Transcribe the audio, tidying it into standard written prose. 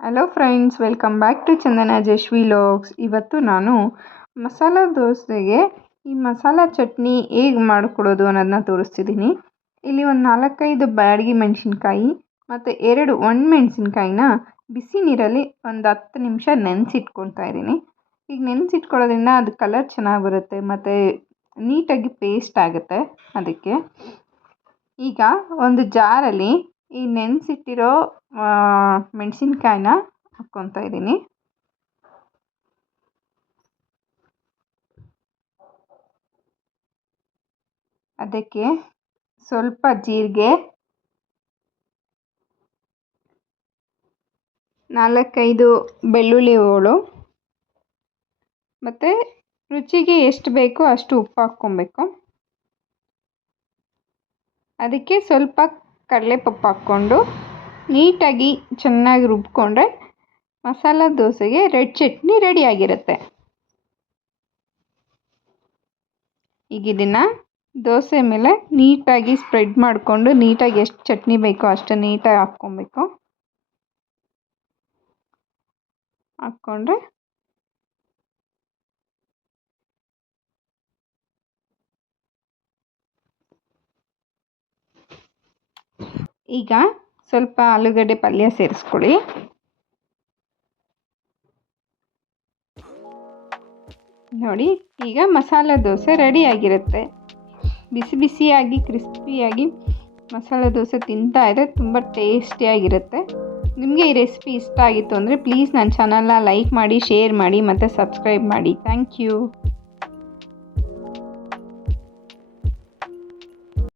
Hello friends, welcome back to Chandana Jashvi logs. ಇವತ್ತು ನಾನು ಮಸಾಲ ದೋಸೆಗೆ ಈ ಮಸಾಲ ಚಟ್ನಿ ಹೇಗೆ ಮಾಡಿಕೊಡೋದು ಅನ್ನೋದನ್ನ ತೋರಿಸ್ತಿದ್ದೀನಿ. ಇಲ್ಲಿ ಒಂದು 4-5 ಬ್ಯಾಡಗಿ ಮೆಣಸಿನ್ಕಾಯಿ ಮತ್ತು 2 ಒಣಮೆಣಸಿನ್ಕಾಯಿನ ಬಿಸಿ ನೀರಲ್ಲಿ ಒಂದು 10 ನಿಮಿಷ ನೆನೆಸಿಟ್ಕೊಳ್ತಾ ಇದ್ದೀನಿ. ಈಗ ನೆನೆಸಿಟ್ಕೊಳ್ಳೋದ್ರಿಂದ ಅದು ಕಲರ್ ಚೆನ್ನಾಗಿ ಬರುತ್ತೆ ಮತ್ತು ನೀಟಾಗಿ ಪೇಸ್ಟ್ ಆಗುತ್ತೆ. ಅದಕ್ಕೆ ಈಗ ಒಂದು ಜಾರಲ್ಲಿ ಈ ನೆನೆಸಿಟ್ಟಿರೋ ಮೆಣಸಿನ್ಕಾಯಿನ ಹಾಕ್ಕೊತಾ ಇದ್ದೀನಿ. ಅದಕ್ಕೆ ಸ್ವಲ್ಪ ಜೀರಿಗೆ, 4-5 ಬೆಳ್ಳುಳ್ಳಿ ಹೋಳು ಮತ್ತು ರುಚಿಗೆ ಎಷ್ಟು ಬೇಕೋ ಅಷ್ಟು ಉಪ್ಪು ಹಾಕ್ಕೊಬೇಕು. ಅದಕ್ಕೆ ಸ್ವಲ್ಪ ಕಡಲೆಪಪ್ಪು ಹಾಕ್ಕೊಂಡು ನೀಟಾಗಿ ಚೆನ್ನಾಗಿ ರುಬ್ಕೊಂಡ್ರೆ ಮಸಾಲ ದೋಸೆಗೆ ರೆಡ್ ಚಟ್ನಿ ರೆಡಿಯಾಗಿರುತ್ತೆ. ಈಗ ಇದನ್ನು ದೋಸೆ ಮೇಲೆ ನೀಟಾಗಿ ಸ್ಪ್ರೆಡ್ ಮಾಡಿಕೊಂಡು ನೀಟಾಗಿ ಎಷ್ಟು ಚಟ್ನಿ ಬೇಕೋ ಅಷ್ಟು ನೀಟಾಗಿ ಹಾಕ್ಕೊಬೇಕು. ಹಾಕ್ಕೊಂಡ್ರೆ ಈಗ ಸ್ವಲ್ಪ ಆಲೂಗಡ್ಡೆ ಪಲ್ಯ ಸೇರಿಸ್ಕೊಳ್ಳಿ. ನೋಡಿ, ಈಗ ಮಸಾಲ ದೋಸೆ ರೆಡಿಯಾಗಿರುತ್ತೆ. ಬಿಸಿ ಬಿಸಿಯಾಗಿ ಕ್ರಿಸ್ಪಿಯಾಗಿ ಮಸಾಲ ದೋಸೆ ತಿಂತಾ ಇದ್ದರೆ ತುಂಬ ಟೇಸ್ಟಿಯಾಗಿರುತ್ತೆ. ನಿಮಗೆ ಈ ರೆಸಿಪಿ ಇಷ್ಟ ಆಗಿತ್ತು ಅಂದರೆ ಪ್ಲೀಸ್ ನನ್ನ ಚಾನಲ್ನ ಲೈಕ್ ಮಾಡಿ, ಶೇರ್ ಮಾಡಿ ಮತ್ತು ಸಬ್ಸ್ಕ್ರೈಬ್ ಮಾಡಿ. Thank you.